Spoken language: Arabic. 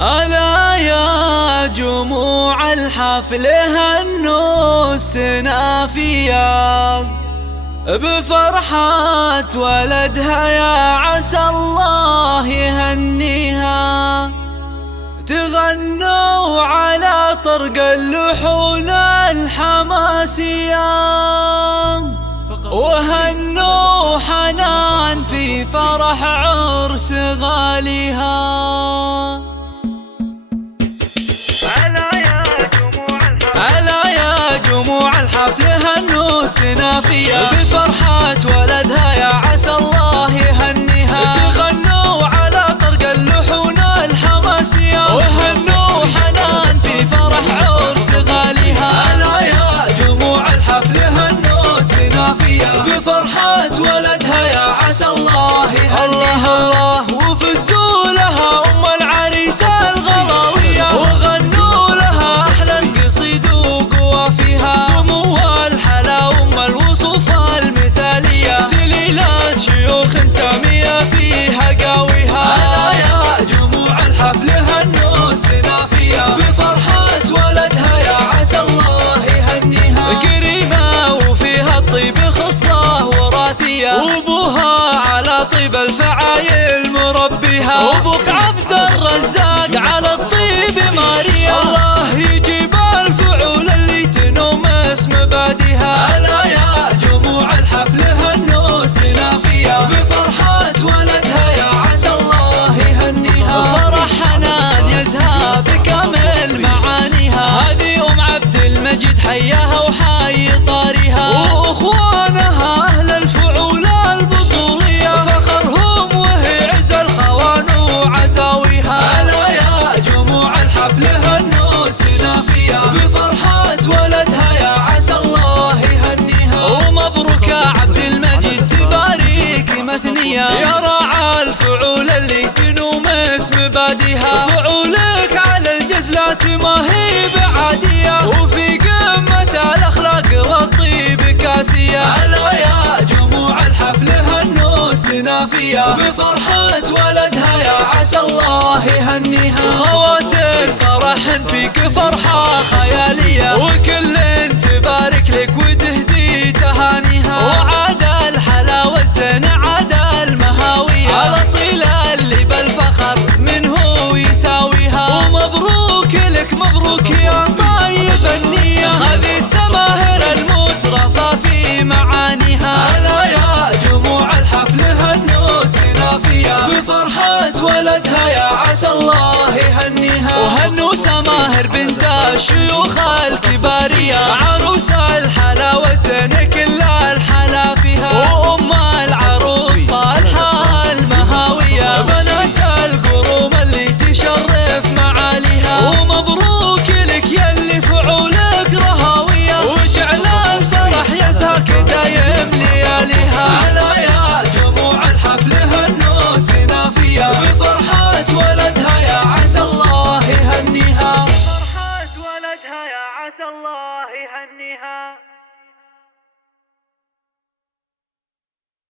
ألا يا جموع الحفل هنوا السنافية بفرحة ولدها، يا عسى الله يهنيها. تغنوا على طرق اللحون الحماسية، وهنوا حنان في فرح عرس غاليها. جموع الحفل هنوا السنافية بفرحة ولدها، يا عسى الله يهنيها. تغنوا على طرق اللحون الحماسية، وهنوا حنان في فرح عرس غاليها. ألا يا جموع الحفل هنوا السنافية بفرحة ولدها، يا عسى الله يهنيها. الله وفزوا لها أم العريس الغلاوية، وغنوا لها أحلى القصيد وقوافيها. سمو الحلا أم الوصوف المثالية، سليلات شيوخ سامية فيها قاويها. ألا يا جموع الحفل هنوا السنافية بفرحة ولدها، يا عسى الله يهنيها. كريمة وفيها الطيب خصلة وراثية، وابوها على طيب الفعايل مربيها. وابوك عبد الرزاق على الطيب ماريا، الله يجيب الفعول اللي تنوم اسم باديها. ألا يا جموع الحفل هنوا السنافية بفرحة ولدها، يا عسى الله يهنيها. فرح حنان يزهى بكامل معانيها، هذه أم عبد المجيد حياها وحي طاريها. وأخوانها أهل الفعول البطولية، فخرهم وهي عز الخوان وعزاويها. ألا يا جموع الحفل هنوا السنافية بفرحة ولدها، يا عسى الله يهنيها. ومبروك يا عبد المجيد تباريك مثنية، يا راعى الفعول اللي تنوم اسم باديها. فعولك على الجزلات ما هي بعادية، وفي قمة الأخلاق والطيب كاسية. ألا يا جموع الحفل هنوا السنافية بفرحة ولدها، يا عسى الله يهنيها. وخواتك فرح فيك فرحة خيالية، وكل تبارك لك وتهدي تهانيها. وعاد الحلا والزين عاد المهاوية، الأصيل اللي بالفخر منه يساويها. ومبروك لك مبروك يا طيب النية، خذيت سماهر المترفة في معانيها. ألا يا جموع الحفل هنوا السنافية بفرحة ولدها، يا عسى الله يهنيها. وهنوا سماهر بنت الشيوخ الكبارية، عروس الحلا والزين كل الحلا